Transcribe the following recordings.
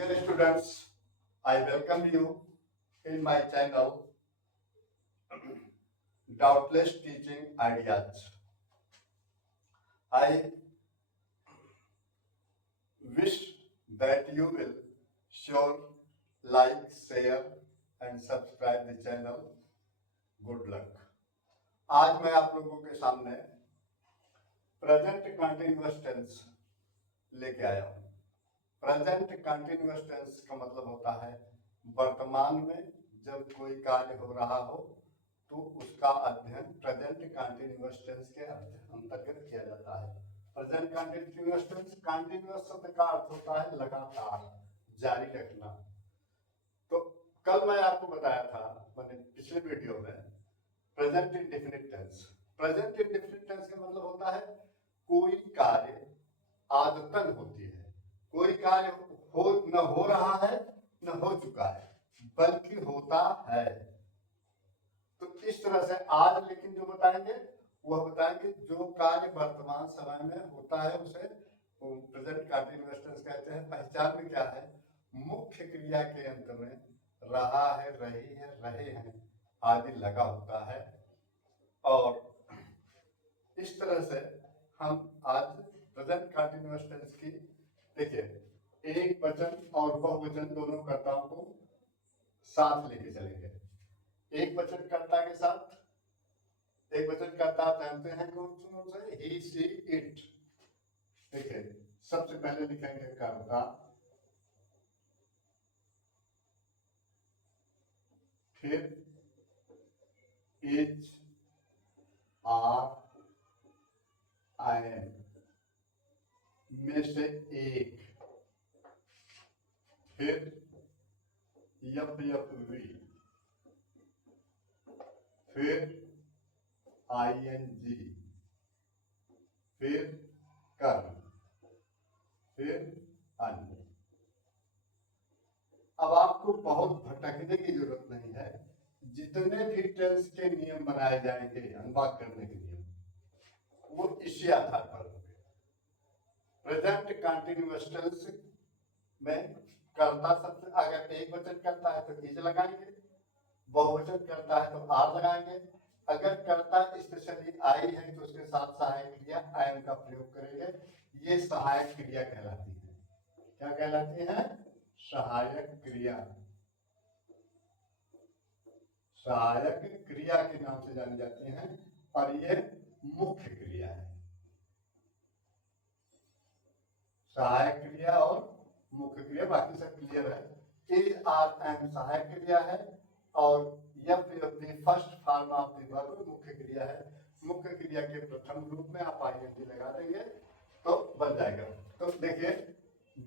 Dear students, I welcome you in my channel Doubtless Teaching Ideas. I wish that you will sure like, share and subscribe the channel. Good luck. आज मैं आप लोगों के सामने present continuous tense लेके आया हूँ। Present continuous tense का मतलब होता है वर्तमान में जब कोई कार्य हो रहा हो तो उसका अध्ययन प्रेजेंट कंटिन्यूअस टेंस के अंतर्गत किया जाता है। प्रेजेंट कंटिन्यूअस टेंस, कंटिन्यूअस शब्द का अर्थ होता है लगातार, जारी रखना। तो कल मैं आपको बताया था मैंने पिछले वीडियो में present indefinite tense. Present indefinite tense का मतलब होता है कोई कार्य आदतन होती है, कोई कार्य हो न हो रहा है न हो चुका है बल्कि होता है। तो इस तरह से आज लेकिन जो बताएंगे वह बताएंगे जो कार्य वर्तमान समय में होता है उसे प्रेजेंट कंटिन्यूअस टेंस कहते हैं। पहचान में क्या है? मुख्य क्रिया के अंत में रहा है, रही है, रहे हैं आदि लगा होता है। और इस तरह से हम आज प्रेजेंट कंटिन्यूअस टेंस की देखिए एक वचन और बहुवचन दोनों कर्ताओं को साथ लेके चलेंगे। एक वचन कर्ता के साथ, एक वचन कर्ता जानते हैं कौन से? ही, शी, इट। देखिए सबसे पहले लिखेंगे कर्ता, फिर इज, आर, आई एम में से एक, फिर यप यप वी, फिर ING, फिर कर्म, फिर अन्य। अब आपको बहुत भटकने की जरूरत नहीं है। जितने भी टेंस के नियम बनाए जाएंगे अनुवाद करने के नियम, वो इसी आधार पर होंगे। प्रेजेंट कंटिन्यूअस टेंस में कर्ता शब्द अगर एक वचन करता है तो इज लगाएंगे, बहुवचन करता है तो आर लगाएंगे। अगर कर्ता स्पेशली आई है तो उसके साथ सहायक क्रिया एम का प्रयोग करेंगे। ये सहायक क्रिया कहलाती है। क्या कहलाती है? सहायक क्रिया। सहायक क्रिया के नाम से जानी जाती है और ये मुख्य क्रिया है। सहायक क्रिया और मुख्य क्रिया बाकी सब क्लियर है। इज, आर, एम सहायक क्रिया है और यप first form of the verb मुख्य क्रिया है। मुख्य क्रिया के प्रथम रूप में आप आईएनजी लगा देंगे तो बन जाएगा। तो देखिए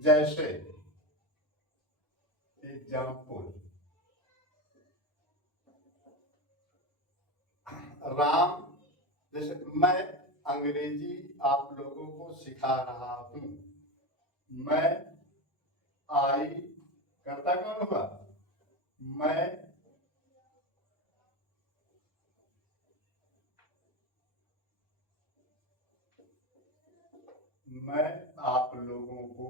जैसे एग्जाम्पल, राम, जैसे मैं अंग्रेजी आप लोगों को सिखा रहा हूं। मैं, आई, करता कौन होगा? मैं आप लोगों को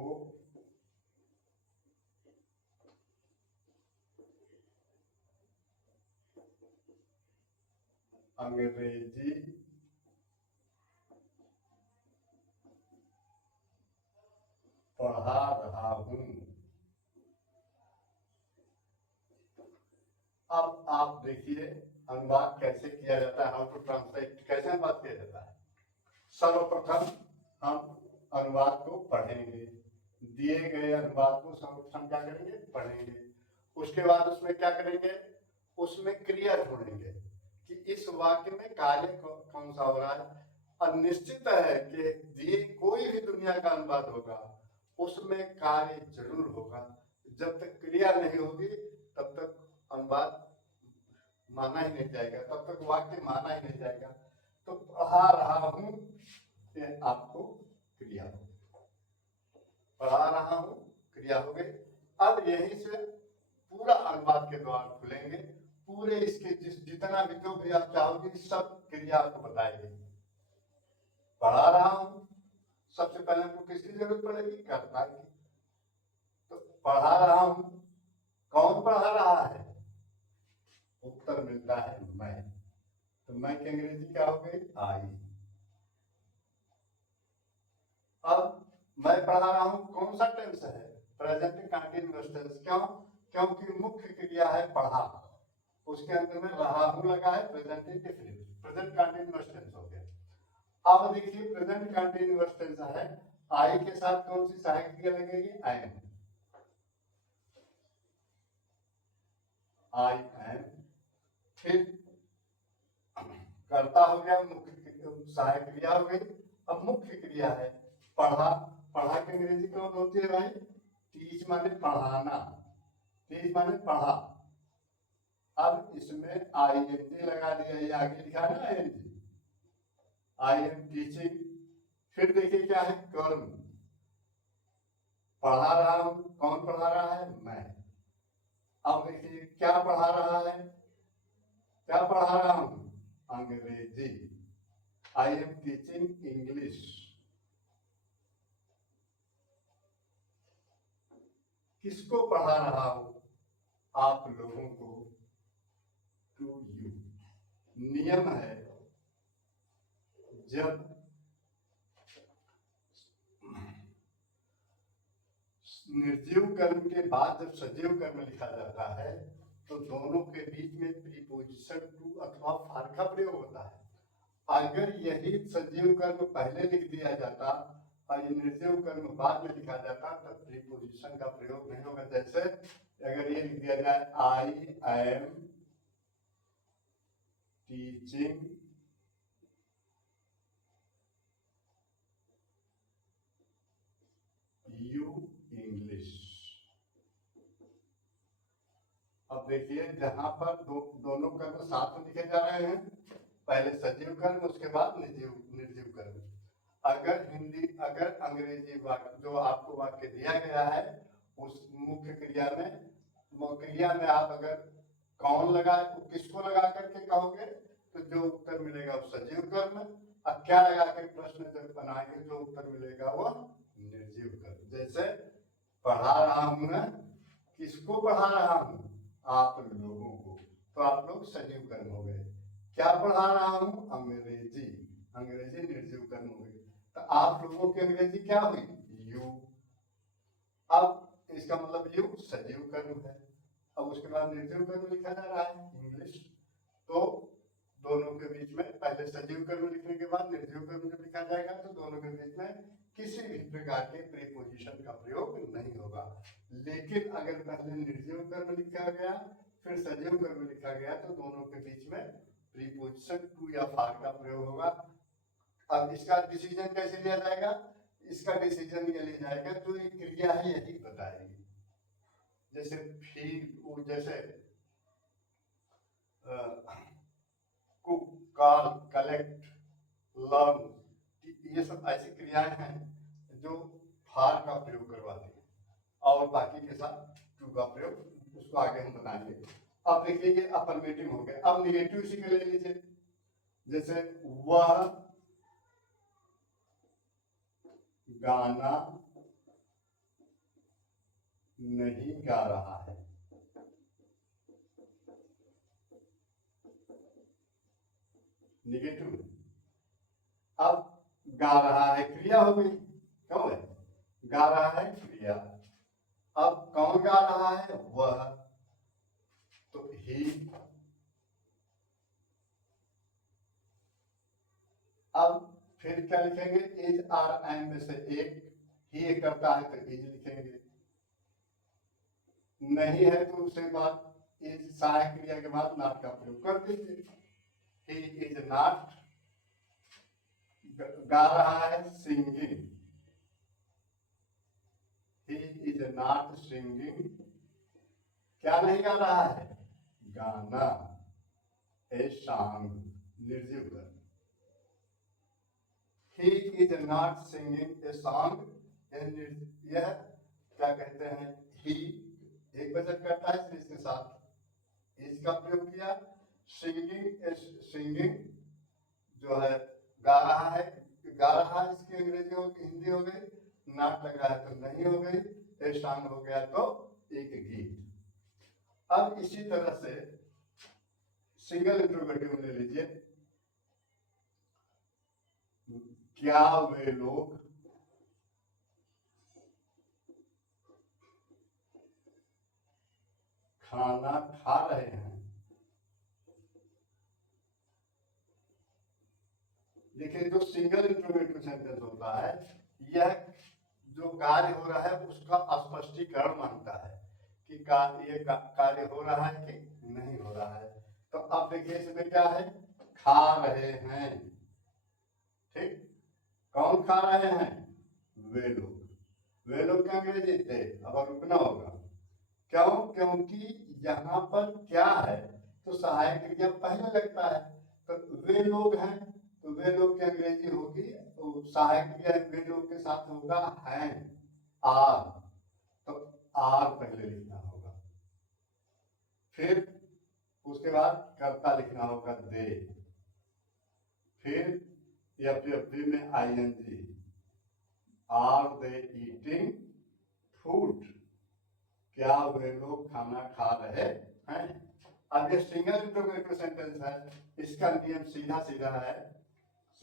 अंग्रेजी पढ़ा रहा हूं। अब आप देखिए अनुवाद कैसे किया जाता है, हाउ टू ट्रांसलेट, कैसे अनुवाद किया जाता है। सर्वप्रथम हम अनुवाद को पढ़ेंगे, दिए गए अनुवाद को सर्वप्रथम क्या करेंगे? पढ़ेंगे। उसके बाद उसमें क्या करेंगे? उसमें क्रिया ढूंढेंगे कि इस वाक्य में कार्य कौन सा हो रहा है। और निश्चित है कि दिए कोई भी दुनिया का अनुवाद होगा उसमें कार्य जरूर होगा। जब तक क्रिया नहीं होगी तब तक अनुवाद माना ही नहीं जाएगा, तब तक वाक्य माना ही नहीं जाएगा। तो पढ़ा रहा हूं ये आपको क्रिया हो, पढ़ा रहा हूं क्रिया हो गई। अब यहीं से पूरा अनुवाद के द्वार खुलेंगे, पूरे इसके जितना भी जो भी आप चाहोगे सब क्रिया आपको बताएगी। पढ़ा रहा हूं, सबसे पहले हमको किसकी जरूरत पड़ेगी? कर्ता की। तो पढ़ा रहा हूं, कौन पढ़ा रहा है? उत्तर मिलता है मैं। तो मैं की अंग्रेजी क्या हो गई? आई। अब मैं पढ़ा रहा हूं कौन सा टेंस है? Present continuous tense. क्यों? क्योंकि मुख्य क्रिया है पढ़ा, उसके अंदर में रहा हूं लगा है, present indefinite, present continuous tense हो गया। अब देखिए प्रेजेंट कंटिन्यूअस टेंस है, आई के साथ कौन सी सहायक क्रिया लगेगी? I am. आई एम, फिर कर्ता हो गया, मुख्य सहायक क्रिया हो गई। अब मुख्य क्रिया है पढ़ा। पढ़ा की अंग्रेजी कौन होती है भाई? टीच माने पढ़ाना, टीच माने पढ़ा। अब इसमें आई एन जी लगा दिया, ये आगे लिखा है ना I N G, I am teaching. फिर देखिए क्या है? कर्म। पढ़ा रहा हूं, कौन पढ़ा रहा है? मैं। अब देखिए क्या पढ़ा रहा है? क्या पढ़ा रहा हूं? अंग्रेजी। आई एम टीचिंग इंग्लिश। किसको पढ़ा रहा हूं? आप लोगों को, टू यू। नियम है जब निर्जीव कर्म के बाद जब सजीव कर्म लिखा जाता है तो दोनों के बीच में प्रीपोजिशन टू अथवा फार का प्रयोग होता है। अगर यही सजीव कर्म पहले लिख दिया जाता और ये निर्जीव कर्म बाद में लिखा जाता तो प्रीपोजिशन का प्रयोग नहीं होगा। जैसे अगर ये लिख दिया जाए आई एम टीचिंग यू इंग्लिश। अब देखिए जहां पर दोनों कर्म साथ में लिखे जा रहे हैं, पहले सजीव कर्म उसके बाद निर्जीव कर्म। अगर अंग्रेजी वाक्य जो आपको वाक्य दिया गया है उस मुख्य क्रिया में आप अगर कौन लगा, किसको लगा करके कहोगे तो जो उत्तर मिलेगा वो सजीव कर्म। अब क्या लगा कर प्रश्न जब बनाएंगे जो उत्तर मिलेगा वो निर्जीव कर्म। जैसे पढ़ा रहा हूं ना, किसको पढ़ा रहा हूं? आप लोगों को, तो आप लोग सजीव कर्म हो गए। क्या पढ़ा रहा हूं? अंग्रेजी। अंग्रेजी निर्जीव कर्म हो गई। तो आप लोगों की अंग्रेजी क्या हुई? यू। अब इसका मतलब यू सजीव कर्म है। अब उसके बाद निर्जीव कर्म लिखा जा रहा है इंग्लिश। तो दोनों के बीच में पहले सजीव कर्म लिखने के बाद निर्जीव कर्म जब लिखा जाएगा तो दोनों के बीच में किसी भी प्रकार के प्रीपोजिशन का प्रयोग नहीं होगा। लेकिन अगर पहले निर्जीव कर्म लिखा गया फिर सजीव कर्म लिखा गया तो दोनों के बीच में प्रीपोजिशन टू या फार का प्रयोग होगा। अब इसका डिसीजन कैसे लिया जाएगा? इसका डिसीजन ये लिया जाएगा जो एक क्रिया है यही बताएगी। जैसे फील, जैसे कुक, कॉल, कलेक्ट, लर्न, ये सब ऐसी क्रियाएं हैं जो फार का प्रयोग करवाती है और बाकी के साथ टू का प्रयोग उसको आगे हम बताएंगे। अब देखिए ये अफर्मेटिव हो गया। अब निगेटिव इसी में ले लीजिए, जैसे वह गाना नहीं गा रहा है। निगेटिव। अब गा रहा है क्रिया हो गई, क्यों है? गा रहा है क्रिया। अब कौन गा रहा है? वह, तो ही। अब फिर क्या लिखेंगे? इज आर एम में से एक ही एक करता है तो इज लिखेंगे, नहीं है तो उसके बाद इज सहायक क्रिया के बाद नॉट का प्रयोग कर दीजिए। ही इज नॉट गा रहा है singing, he is not singing. क्या नहीं गा रहा है? गाना, ए सॉन्ग, निर्जीव कर्म। He is not singing a song, यह क्या कहते हैं? he एक वचन करता है इसलिए इसके साथ इसका प्रयोग किया। सिंगिंग जो है गा रहा है, गा रहा है इसकी अंग्रेजी हो हिंदी हो गई, नॉट लगा है तो नहीं हो गई। ए सॉन्ग हो गया तो एक गीत। अब इसी तरह से सिंगल इंट्रोगेटिव ले लीजिए, क्या वे लोग खाना खा रहे हैं। देखिए जो सिंगल इंट्रोगेटिव सेंटेंस होता है, यह जो कार्य हो रहा है उसका स्पष्टीकरण मांगता है कि ये कार्य हो रहा है कि नहीं हो रहा है। तो अब देखिए इसमें क्या है, खा रहे हैं, ठीक। कौन खा रहे हैं, वे लोग। वे लोग क्या अंग्रेजी थे, अब रुकना होगा। क्यों, क्योंकि यहाँ पर क्या है तो सहायक क्रिया पहले लगता है, तो वे लोग हैं तो वे लोग की अंग्रेजी होगी, तो सहायक क्रिया वे लोग के साथ होगा हैं, आर, तो आर पहले लिखना होगा, फिर उसके बाद कर्ता लिखना होगा दे, फिर एफ में ING, are they eating food, क्या वे लोग खाना खा रहे हैं। अब ये सिंगल इंट्रोगेटिव सेंटेंस है, इसका नियम सीधा सीधा है।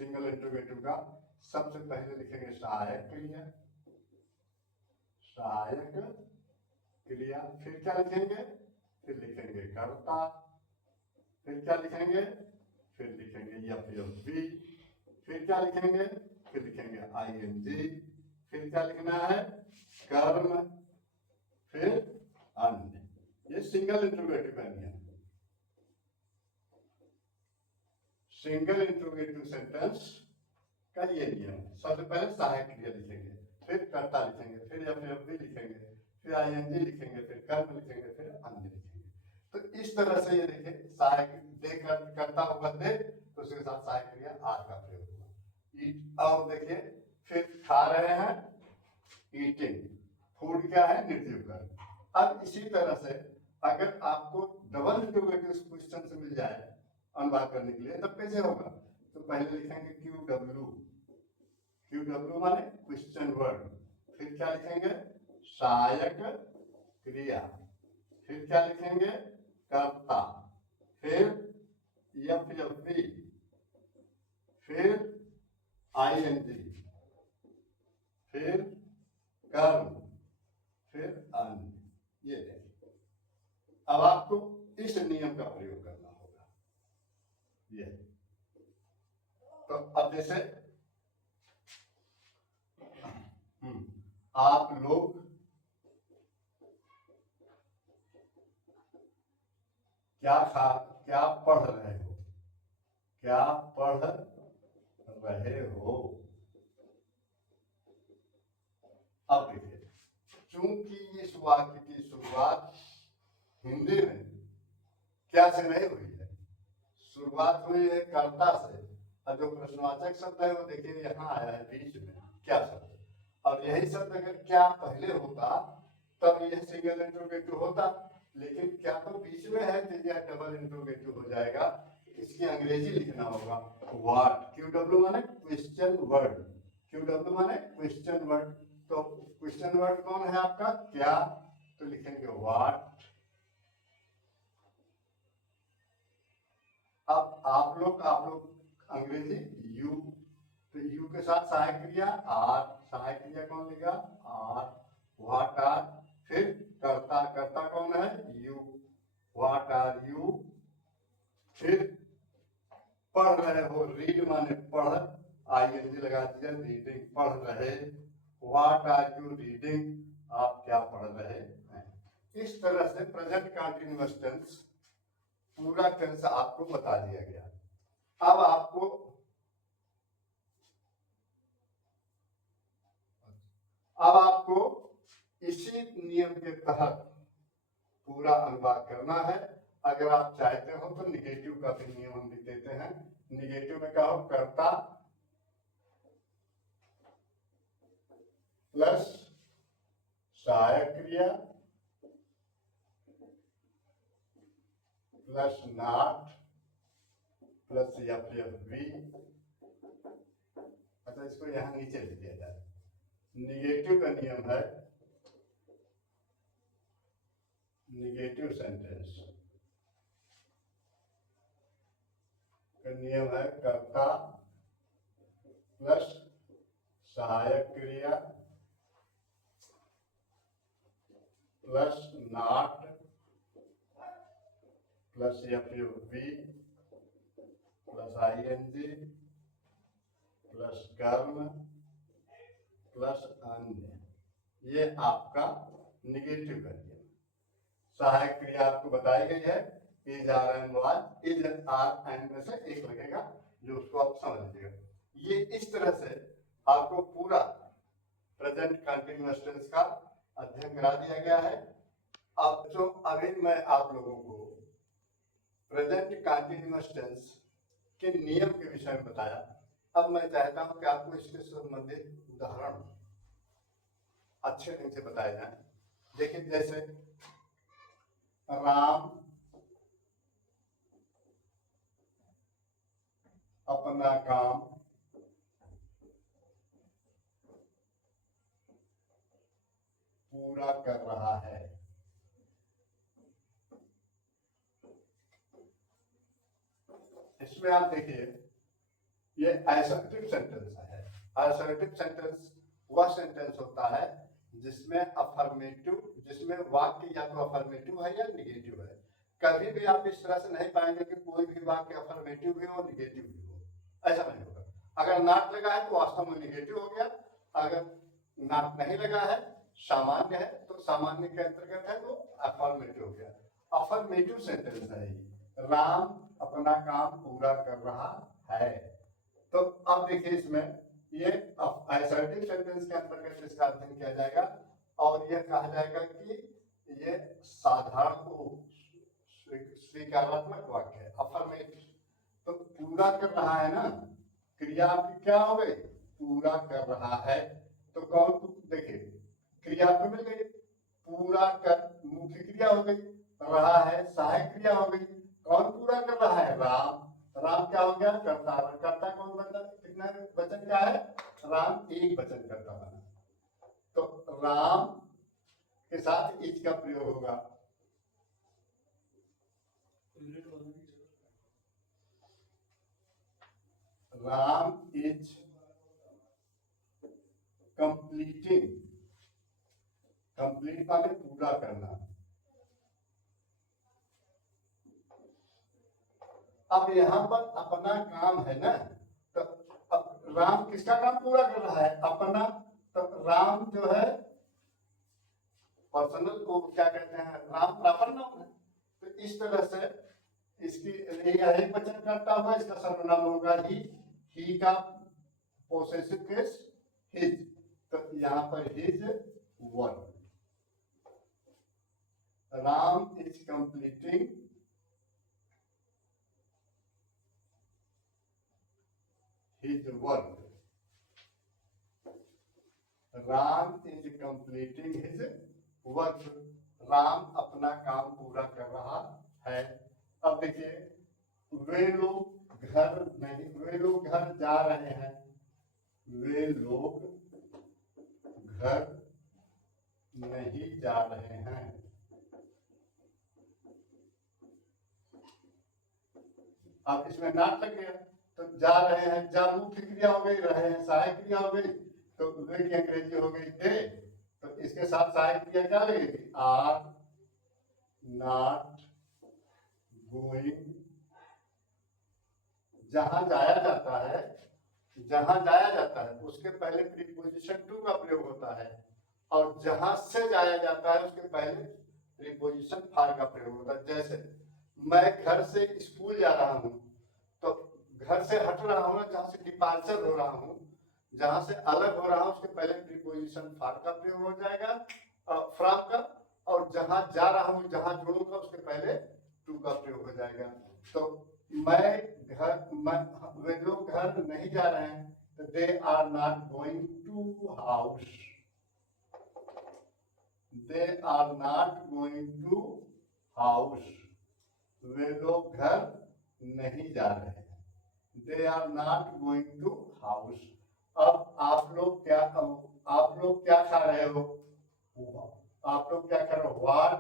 सिंगल इंट्रोगेटिव का सबसे पहले लिखेंगे सहायक क्रिया, सहायक क्रिया, फिर क्या लिखेंगे, फिर लिखेंगे कर्ता, फिर क्या लिखेंगे, फिर लिखेंगे एफ, फिर क्या लिखेंगे, फिर लिखेंगे आईएनजी, फिर क्या लिखना है, कर्म, फिर अन्य। ये सिंगल इंट्रोगेटिव का नियम। सिंगल इंट्रोगेटिव सेंटेंस का ये नियम है। सबसे पहले सहायक क्रिया लिखेंगे, फिर कर्ता लिखेंगे, फिर एफ लिखेंगे, फिर आईएनजी लिखेंगे, फिर कर्म लिखेंगे, फिर अन्य लिखेंगे। तो इस तरह से ये देखिए, सहायक दे कर्ता होगा दे, तो उसके साथ सहायक क्रिया आर का प्रयोग हुआ। और देखिए फिर खा रहे हैं, ईटिंग, फूड क्या है, निर्जीव कर्म। अब इसी तरह से अगर आपको डबल इंट्रोगेटिव क्वेश्चन से मिल जाए अनुवाद करने के लिए, तब कैसे होगा, तो पहले लिखेंगे क्यू डब्ल्यू, क्यू डब्ल्यू माने क्वेश्चन वर्ड, फिर क्या लिखेंगे, सहायक क्रिया, फिर क्या लिखेंगे, कर्ता, फिर एफ, फिर आईएनजी, फिर कर्म, फिर अन्य। ये देखिए, अब आपको इस नियम का प्रयोग करना होगा। ये तो अब जैसे आप लोग क्या पढ़ रहे हो, क्या पढ़ रहे हो। अब देखिए, चूंकि इस वाक्य की शुरुआत हिंदी में क्या से नहीं हुई है, शुरुआत हुई है कर्ता से, और जो प्रश्नवाचक शब्द है वो देखिए यहाँ आया है बीच में, क्या शब्द, और यही शब्द अगर क्या पहले होता तब यह सिंगल इंट्रोगेटिव होता, लेकिन क्या तो बीच में है तो यह डबल इंट्रोगेटिव हो जाएगा। इसकी अंग्रेजी लिखना होगा व्हाट, क्यू डब्ल्यू माने क्वेश्चन वर्ड, क्यू डब्ल्यू माने क्वेश्चन वर्ड, तो क्वेश्चन वर्ड कौन है आपका, क्या, तो लिखेंगे व्हाट। अब आप लोग अंग्रेजी यू, तो यू के साथ सहायक क्रिया आर, सहायक क्रिया कौन लिखा, आर, व्हाट आर, फिर कर्ता, कर्ता कौन है, यू, व्हाट आर यू, फिर पढ़ रहे हो, रीड माने पढ़, आईएनजी लगा दिया, रीडिंग, पढ़ रहे, व्हाट आर यू रीडिंग, आप क्या पढ़ रहे हैं। इस तरह से प्रेजेंट कंटीन्यूअस टेंस पूरा टेंस आपको बता दिया गया। अब आपको इसी नियम के तहत पूरा अनुवाद करना है। अगर आप चाहते हो तो निगेटिव का भी नियम हम लिख देते हैं। निगेटिव में क्या हो, कर्ता प्लस सहायक क्रिया प्लस नॉट प्लस एफ, अच्छा इसको यहां नीचे लिख दिया जाए। निगेटिव का नियम है निगेटिव सेंटेंस का नियम है कर्ता प्लस सहायक क्रिया plus not plus FUV plus ING plus कर्म प्लस अन्य। ये आपका निगेटिव का नियम। सहायक क्रिया आपको बताई गई है, is are and was, is are and में से एक लगेगा जो उसको आप समझ लीजिएगा। ये इस तरह से आपको पूरा प्रेजेंट कंटिन्यूअस टेंस का अध्ययन करा दिया गया है। अब जो अभी मैं आप लोगों को प्रेजेंट कंटिन्यूअस टेंस के नियम के विषय में बताया, अब मैं चाहता हूं कि आपको इसके संबंधित उदाहरण अच्छे ढंग से बताए जाए। देखिए, जैसे राम अपना काम पूरा कर रहा है। इसमें आप देखिए, ये असर्टिव सेंटेंस है। असर्टिव सेंटेंस वह सेंटेंस होता है जिसमें अफर्मेटिव, जिसमें वाक्य या तो अफर्मेटिव है या निगेटिव है। कभी भी आप इस तरह से नहीं पाएंगे कि कोई भी वाक्य अफर्मेटिव भी हो निगेटिव भी हो, ऐसा नहीं होगा। अगर नॉट लगा है तो वास्तव में निगेटिव हो गया, अगर नॉट नहीं लगा है, सामान्य है, तो सामान्य के अंतर्गत है तो अफर्मेटिव हो गया। अफर्मेटिव सेंटेंस है ये, राम अपना काम पूरा कर रहा है। तो अब देखिए, इसमें ये असर्टिव सेंटेंस के अंतर्गत इसका अध्ययन किया जाएगा और यह कहा जाएगा कि ये साधारण स्वीकारात्मक वाक्य है, अफर्मेटिव। तो पूरा कर रहा है ना, क्रिया आपकी क्या हो गई, पूरा कर रहा है। तो कौन, देखिए क्रिया आपको मिल गई, पूरा कर मुख्य क्रिया हो गई, रहा है सहायक क्रिया हो गई। कौन पूरा कर रहा है, राम। राम क्या हो गया, कर्ता। कर्ता कौन बनता, कितना वचन क्या है, राम एक वचन करता बना। तो राम के साथ इज का प्रयोग होगा। राम इज कंप्लीटिंग, कंप्लीट माने पूरा करना। अब यहाँ पर अपना काम है ना, तो अब राम किसका काम पूरा कर रहा है, अपना। तो राम जो है पर्सनल को क्या कहते हैं, राम प्रॉपर नाउन है। तो इस तरह से इसकी एक वचन करता हुआ इसका सर्वनाम होगा ही का पोसेसिव केस हिज। तो यहाँ पर his work, Ram is completing his work. Ram is completing his work, Ram अपना काम पूरा कर रहा है। अब देखिए, वे लोग घर नहीं, वे लोग घर जा रहे हैं, वे लोग घर नहीं जा रहे हैं। अब इसमें नाट लग गया, तो जा रहे हैं, जा मुख्य क्रिया हो गई, रहे हैं सहायक क्रिया हो गई, तो वे की अंग्रेजी हो गई दे। तो इसके साथ सहायक क्रिया क्या लगेगी, आर नॉट गोइंग। जहां जाया जाता है, जहां जाया जाता है उसके पहले प्रीपोजिशन टू का प्रयोग होता है, और जहां से जाया जाता है उसके पहले प्रीपोजिशन फॉर का प्रयोग होता है। जैसे मैं घर से स्कूल जा रहा हूं, तो घर से हट रहा हूं, जहां से डिपार्चर हो रहा हूं, जहां से अलग हो रहा हूं, उसके पहले प्रीपोजिशन फॉर का प्रयोग हो जाएगा, फ्रॉम का। और जहां जा रहा हूं, जहां जुड़ूंगा, उसके पहले टू का प्रयोग हो जाएगा। तो वे लोग घर नहीं जा रहे हैं, तो they are not going to house, they are not going to house. वे लोग घर नहीं जा रहे हैं, they are not going to house. अब आप लोग क्या खा रहे हो, आप लोग क्या कर रहे हो, व्हाट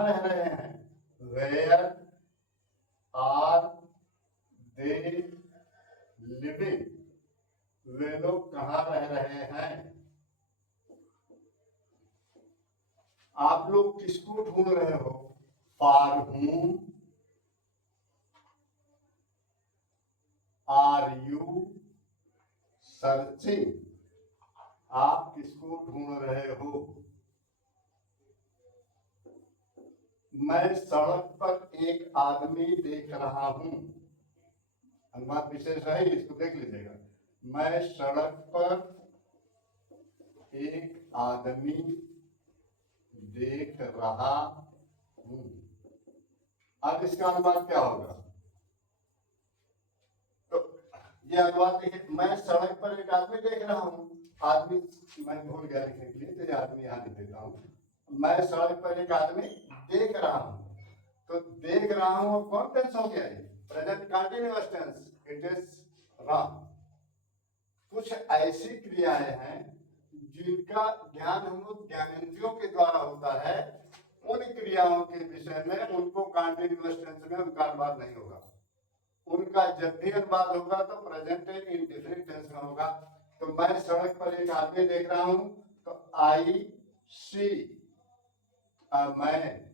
कहाँ रह रहे हैं? Where are they living? वे लोग कहाँ रह रहे हैं? आप लोग किसको ढूंढ रहे हो? For whom are you searching? आप किसको ढूंढ रहे हो? मैं सड़क पर एक आदमी देख रहा हूं। अनुवाद विशेष है, इसको देख लीजिएगा। मैं सड़क पर एक आदमी देख रहा हूं। अब इसका अनुवाद क्या होगा? तो ये अनुवाद देखिए, मैं सड़क पर एक आदमी देख रहा हूं। आदमी मैं भूल गया लिखने के लिए, तो ये आदमी यहां लिख देता हूं। मैं सड़क पर एक आदमी देख रहा हूं। तो देख रहा हूं, कौन टेंस हो गया? Present continuous tense. It is wrong. कुछ ऐसी क्रियाएं हैं जिनका ज्ञान हम लोग ज्ञानेंद्रियों के द्वारा होता है। उन क्रियाओं के विषय में उनको कंटीन्यूअस टेंस में उनका अनुवाद नहीं होगा। उनका जब भी अनुवाद होगा तो प्रेजेंट इंडेफिनिट टेंस में होगा। तो मैं सड़क पर एक आदमी देख रहा हूं, तो आई सी अ मैन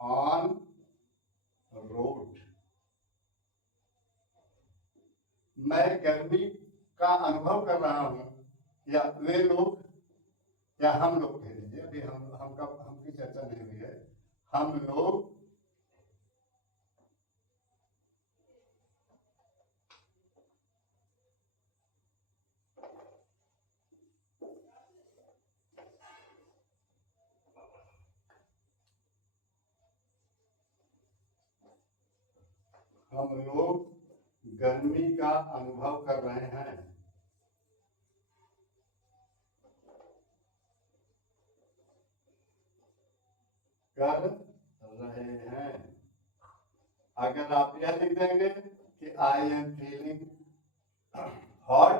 ऑन रोड। मैं गर्मी का अनुभव कर रहा हूं, या वे लोग, या हम लोग कह लीजिए, अभी हमकी चर्चा नहीं हुई है। हम लोग गर्मी का अनुभव कर रहे हैं। कर रहे हैं। अगर आप यह लिख देंगे कि आई एम फीलिंग हॉट,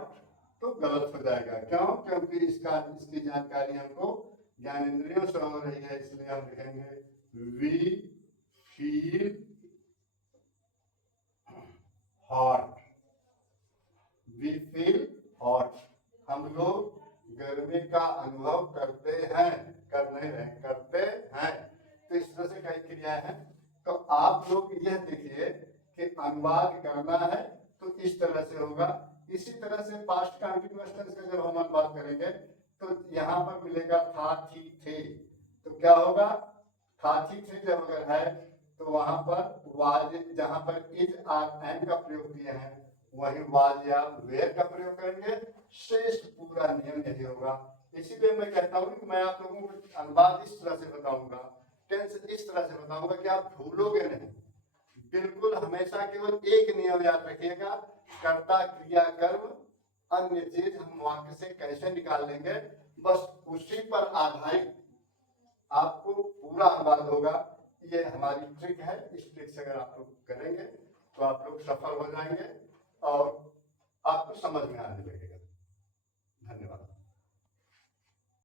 तो गलत हो जाएगा। क्यों? क्योंकि इसकी जानकारी हमको ज्ञानेंद्रियों से हो रही है, इसलिए हम लिखेंगे we feel hot. We feel hot. हम लोग गर्मी का अनुभव करते हैं, कर नहीं रहे, करते हैं। तो इस तरह से कई क्रियाएं हैं। तो आप लोग यह देखिए कि अनुवाद करना है तो इस तरह से होगा। इसी तरह से पास्ट कंटीन्यूअस टेंस का जब हम अनुवाद करेंगे तो यहाँ पर मिलेगा था, थी, थे। तो क्या होगा? था, थी, थे जब अगर है तो वहां पर वाज, जहां पर इज आर एंड का प्रयोग किए हैं, वही वाज या वेयर का प्रयोग करेंगे। शेष पूरा नियम यही होगा। इसीलिए मैं कहता हूं कि मैं आप लोगों को अनुवाद इस तरह से बताऊंगा, टेंस इस तरह से बताऊंगा कि आप भूलोगे नहीं। बिल्कुल हमेशा केवल एक नियम याद रखिएगा, कर्ता क्रिया कर्म, अन्य चीज हम वाक्य से कैसे निकाल लेंगे, बस उसी पर आधारित आपको पूरा अनुवाद होगा। ये हमारी ट्रिक है। इस ट्रिक से अगर आप लोग करेंगे तो आप लोग सफल हो जाएंगे और आपको समझ में आने लगेगा। धन्यवाद।